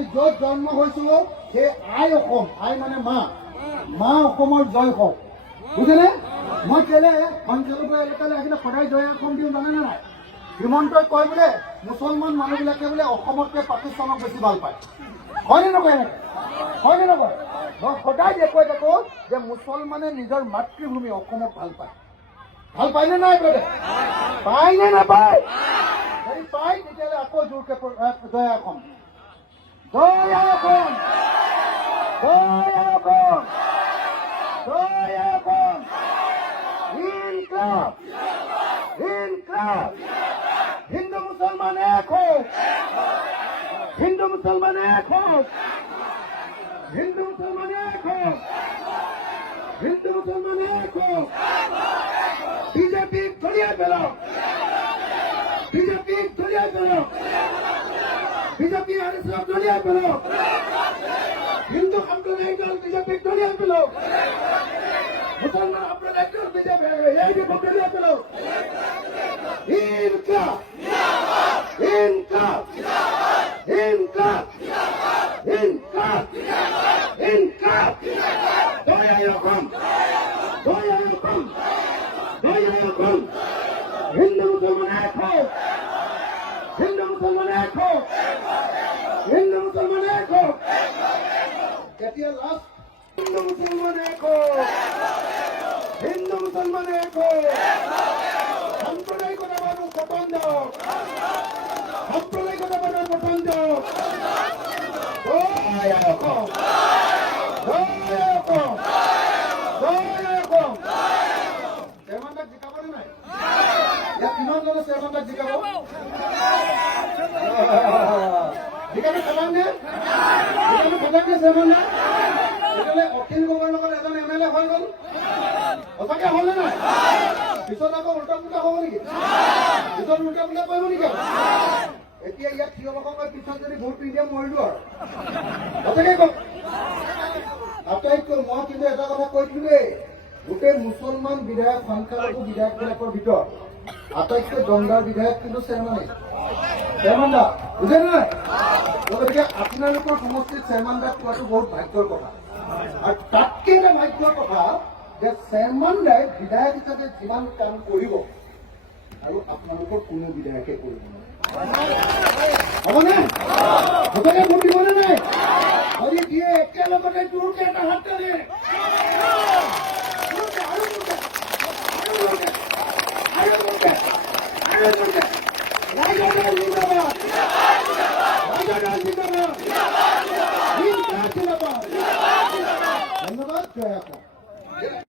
আমি য'ত জন্ম হৈছিলো সেই আই অসম, আই মানে মা অসমৰ জয় হওক, বুজিলে? মই কেলে সঞ্চালকৰ এলেকালৈ আহিলে সদায় জয় অসম দিওঁ জানেনে নাই? হিমন্তই কয় বোলে মুছলমান মানুহবিলাকে বোলে অসমতকৈ পাকিস্তানক বেছি ভাল পায়, হয়নে নকয়? এনেকৈ হয়নে নকয়? মই সদায় দেখুৱাই থাকোঁ যে মুছলমানে নিজৰ মাতৃভূমি অসমক ভাল পায়। ভাল পায়নে নাই? পায়নে নাপায়? যদি পায় তেতিয়াহ'লে আকৌ জোৰকে জয় অসম, জয় অসম, জয় অসম, জয় অসম, ইনকলাব, ইনকলাব। হিন্দু মুসলমান এক হোক, হিন্দু মুসলমান এক হোক, হিন্দু মুসলমান এক হোক, হিন্দু মুসলমান এক হোক। বিজেপি দলিয়াই পেলাও, বিজেপি দলিয়াই পেলাও, বিজেপি আরএসএস দলিয়াই পেলাও, হিন্দু সম্প্রদায় দল বিজেপি দলিয়াই পেলাও, মুসলমান সম্প্রদায় দল বিজেপি দলিয়াই পেলাও। ইনকলাব, ইনকলাব, ইনকলাব, ইনকলাব, ইনকলাব। জয় অসম, জয় অসম, জয় অসম। হিন্দু মুসলমান এক হোক, হিন্দু মুসলমান এক হোক, হিন্দু মুসলমান এক হোক। এতিয়া লাষ্ট হিন্দু মুসলমান এক হোক, হিন্দু মুসলমান এক হোক। সাম্প্ৰদায়িকতাবাদৰ পতন দিয়ক, সাম্প্ৰদায়িকতাবাদৰ পতন দিয়ক। জয় অসম, জয় অসম, জয় অসম। চেয়াৰমেনক জিকাবনে নাই? ইয়াত কিমান জনে চেয়াৰমেনক জিকাব? জিকাটো খাবানে? জিকাটো খাবানে চেয়াৰমেনে? তেতিয়াহ'লে অখিল গগৈৰ লগত এজন MLA হৈ গ'ল, সঁচাকে হ'লনে নাই? পিছত আকৌ উল্টা পুল্টা হ'ব নেকি? পিছত উল্টা পুল্টা কৰিব নেকি? এতিয়া ইয়াত থিয় লোকৰ পিছত যদি ভোট নিদিয়ে মৰিলো আৰু, সঁচাকে কওক। আটাইতকৈ মই কিন্তু এটা কথা কৈ দিলো দেই, গোটেই মুছলমান বিধায়ক সংখ্যালঘু বিধায়কবিলাকৰ ভিতৰত আটাইতকৈ দমদাৰ বিধায়ক কিন্তু চেয়াৰমেনে। চেয়াৰমেন দা বুজে নাই? গতিকে আপোনালোকৰ সমষ্টিত চেয়াৰমেন দাক পোৱাটো বহুত ভাগ্যৰ কথা, আৰু তাতকৈ এটা ভাগ্যৰ কথা যে চেয়াৰমেন দাই বিধায়ক হিচাপে যিমান কাম কৰিব আৰু আপোনালোকৰ কোনো বিধায়কে কৰিব নোৱাৰে। হ'বনে? সঁচাকে ভোট দিবনে নাই? যদি দিয়ে একেলগতে জোৰকে এটা হাত তালে, ধন্যবাদ। জয় অসম।